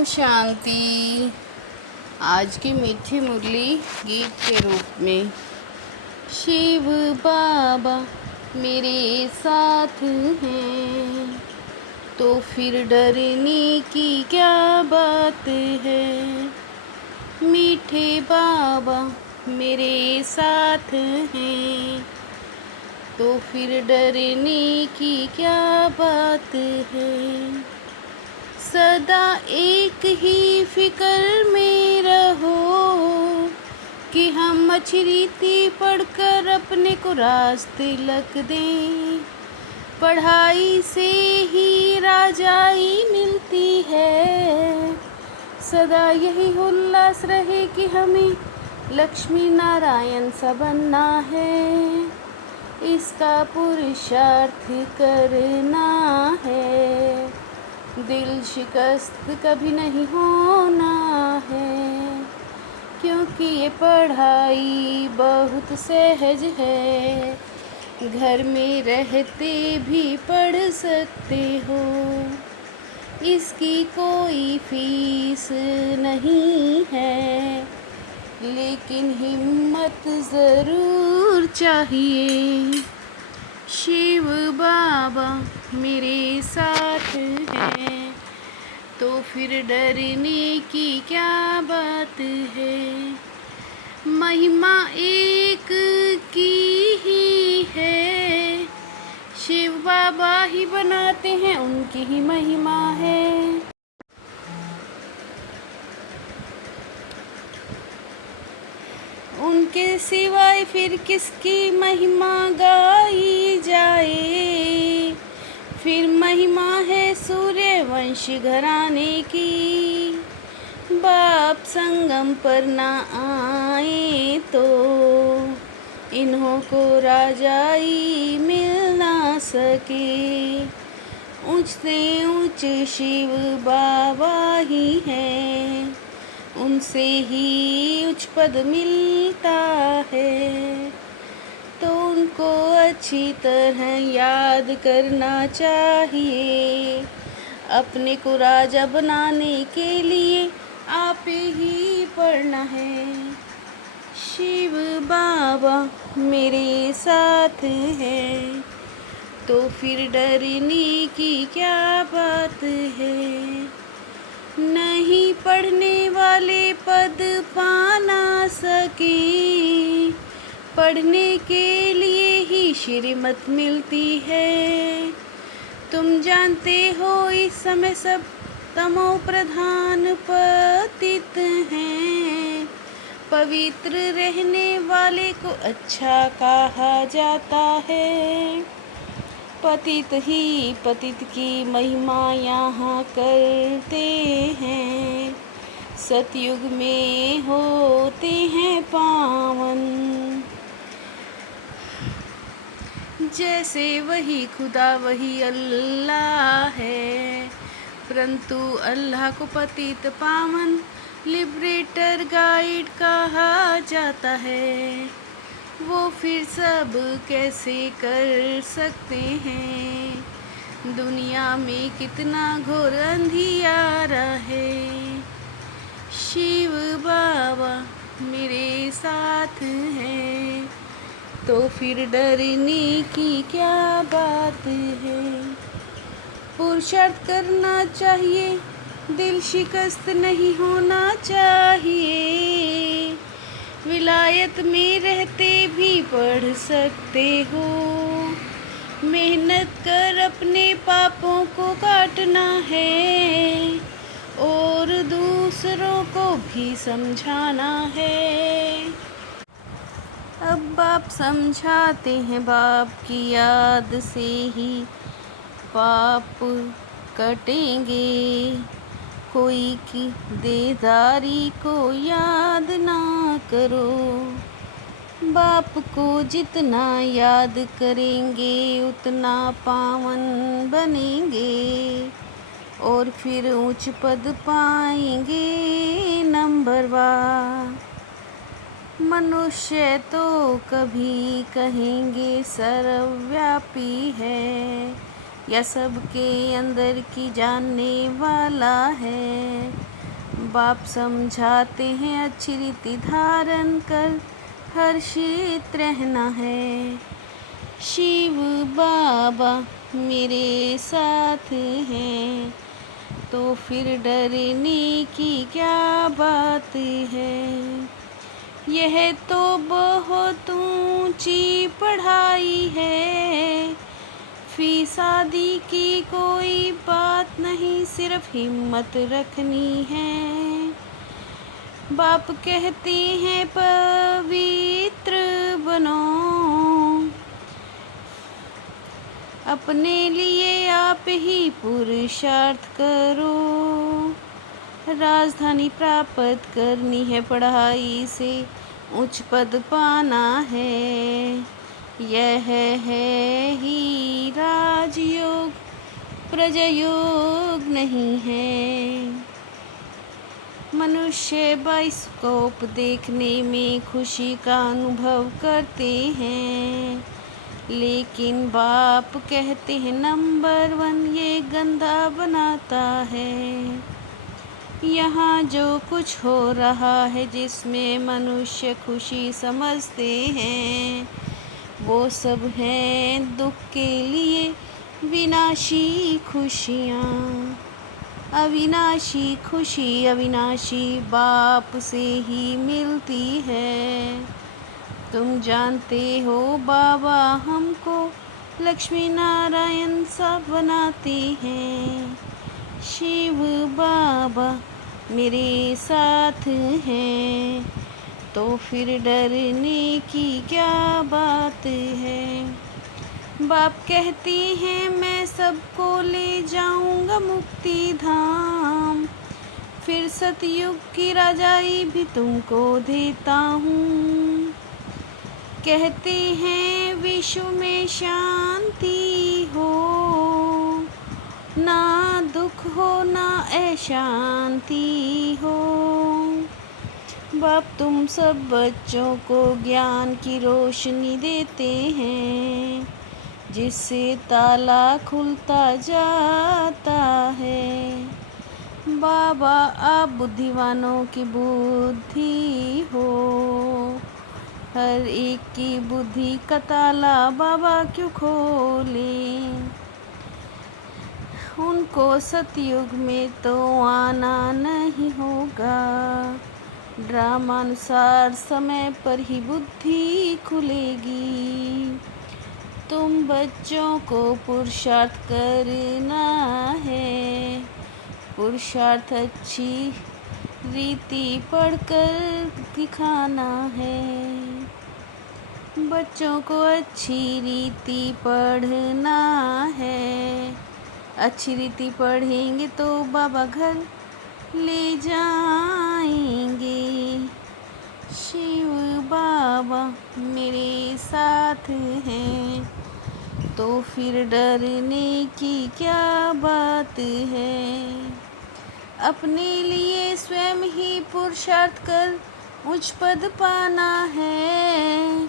ओम शांति। आज की मीठी मुरली गीत के रूप में। शिव बाबा मेरे साथ हैं तो फिर डरने की क्या बात है। मीठे बाबा मेरे साथ हैं तो फिर डरने की क्या बात है। सदा एक ही फिक्र में रहो कि हम मछरीती पढ़कर अपने को रास्ते लग दें। पढ़ाई से ही राजाई मिलती है। सदा यही उल्लास रहे कि हमें लक्ष्मी नारायण सा बनना है। इसका पुरुषार्थ करना है। दिल शिकस्त कभी नहीं होना है, क्योंकि ये पढ़ाई बहुत सहज है। घर में रहते भी पढ़ सकते हो। इसकी कोई फीस नहीं है, लेकिन हिम्मत ज़रूर चाहिए। शिव बाबा मेरे साथ हैं तो फिर डरने की क्या बात है। महिमा एक की ही है। शिव बाबा ही बनाते हैं, उनकी ही महिमा है। उनके सिवाय फिर किसकी महिमा गाई जाए। फिर महिमा है सूर्यवंश घराने की। बाप संगम पर ना आए तो इन्हों को राजाई मिल ना सके। ऊंच से ऊंच शिव बाबा ही हैं, उनसे ही उच्च पद मिलता है। तो उनको अच्छी तरह याद करना चाहिए। अपने को राजा बनाने के लिए आप ही पढ़ना है। शिव बाबा मेरे साथ हैं तो फिर डरने की क्या बात है। नहीं पढ़ने वाले पद पा ना सके। पढ़ने के लिए ही श्रीमत मिलती है। तुम जानते हो इस समय सब तमो प्रधान पतित हैं। पवित्र रहने वाले को अच्छा कहा जाता है। पतित ही पतित की महिमा यहाँ करते हैं। सतयुग में होते हैं पावन। जैसे वही खुदा वही अल्लाह है, परंतु अल्लाह को पतित पावन लिबरेटर गाइड कहा जाता है। वो फिर सब कैसे कर सकते हैं। दुनिया में कितना घोर अंधियारा है। शिव बाबा मेरे साथ हैं तो फिर डरने की क्या बात है। पुरुषार्थ करना चाहिए, दिल शिकस्त नहीं होना चाहिए। विलायत में रहते भी पढ़ सकते हो। मेहनत कर अपने पापों को काटना है और दूसरों को भी समझाना है। अब बाप समझाते हैं, बाप की याद से ही पाप कटेंगे। कोई की देदारी को याद ना करो। बाप को जितना याद करेंगे उतना पावन बनेंगे और फिर उच्च पद पाएंगे नंबरवार। मनुष्य तो कभी कहेंगे सर्वव्यापी है या सबके अंदर की जानने वाला है। बाप समझाते हैं अच्छी रीति धारण कर हर्षित रहना है। शिव बाबा मेरे साथ हैं तो फिर डरने की क्या बात है। यह तो बहुत ऊंची पढ़ाई है, फीस आदि की कोई बात नहीं, सिर्फ हिम्मत रखनी है। बाप कहते हैं पवित्र बनो, अपने लिए आप ही पुरुषार्थ करो। राजधानी प्राप्त करनी है, पढ़ाई से उच्च पद पाना है। यह है ही राजयोग, प्रजायोग नहीं है। मनुष्य बाइस्कोप देखने में खुशी का अनुभव करते हैं, लेकिन बाप कहते हैं नंबर 1 ये गंदा बनाता है। यहाँ जो कुछ हो रहा है जिसमें मनुष्य खुशी समझते हैं, वो सब हैं दुख के लिए विनाशी खुशियाँ। अविनाशी खुशी अविनाशी बाप से ही मिलती है। तुम जानते हो बाबा हमको लक्ष्मी नारायण सा बनाते हैं। शिव बाबा मेरे साथ हैं तो फिर डरने की क्या बात है। बाप कहती हैं मैं सबको ले जाऊंगा मुक्ति धाम, फिर सतयुग की राजाई भी तुमको देता हूँ। कहते हैं विश्व में शांति हो, ना दुख हो ना अशांति हो। बाप तुम सब बच्चों को ज्ञान की रोशनी देते हैं, जिससे ताला खुलता जाता है। बाबा आप बुद्धिमानों की बुद्धि हो, हर एक की बुद्धि का ताला बाबा क्यों खोलें। उनको सतयुग में तो आना नहीं होगा, ड्रामानुसार समय पर ही बुद्धि खुलेगी। तुम बच्चों को पुरुषार्थ करना है, पुरुषार्थ अच्छी रीति पढ़कर दिखाना है। बच्चों को अच्छी रीति पढ़ना है, अच्छी रीति पढ़ेंगे तो बाबा घर ले जाएंगे। शिव बाबा मेरे साथ हैं तो फिर डरने की क्या बात है। अपने लिए स्वयं ही पुरुषार्थ कर उच्च पद पाना है,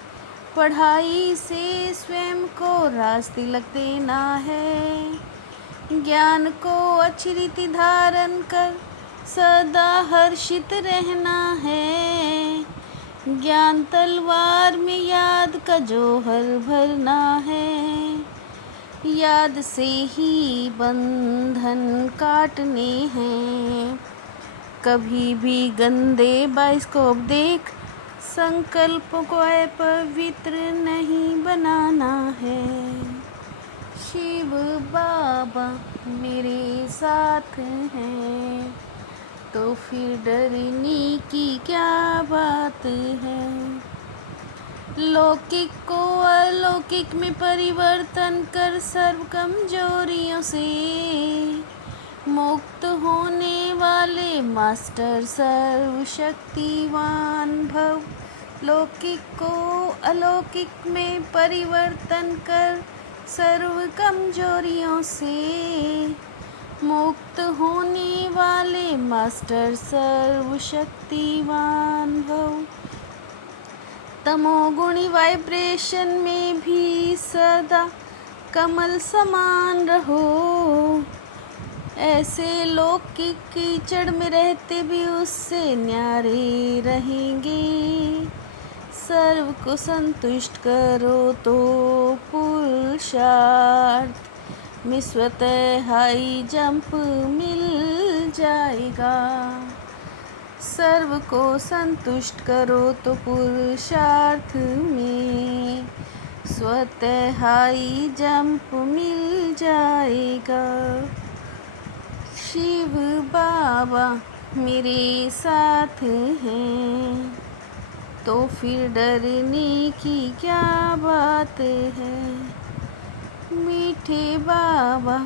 पढ़ाई से स्वयं को राज तिलक देना है। ज्ञान को अच्छी रीति धारण कर सदा हर्षित रहना है। ज्ञान तलवार में याद का जौहर भरना है, याद से ही बंधन काटने हैं। कभी भी गंदे बाइस्कोप देख संकल्प को पवित्र नहीं बनाना है। शिव बाबा मेरे साथ हैं तो फिर डरने की क्या बात है। लौकिक को अलौकिक में परिवर्तन कर सर्व कमजोरियों से मुक्त होने वाले मास्टर सर्वशक्तिवान भव। लौकिक को अलौकिक में परिवर्तन कर सर्व कमजोरियों से मुक्त होने वाले मास्टर सर्वशक्तिवान भव। तमोगुणी वाइब्रेशन में भी सदा कमल समान रहो, ऐसे लोग की कीचड़ में रहते भी उससे न्यारे रहेंगे। सर्व को संतुष्ट करो तो पुरुषार्थ में स्वतः हाई जंप मिल जाएगा। सर्व को संतुष्ट करो तो पुरुषार्थ में स्वतः हाई जंप मिल जाएगा। शिव बाबा मेरे साथ हैं तो फिर डरने की क्या बात है। मीठे बाबा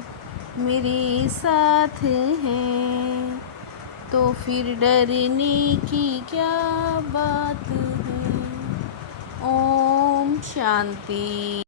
मेरे साथ हैं तो फिर डरने की क्या बात है। ओम शांति।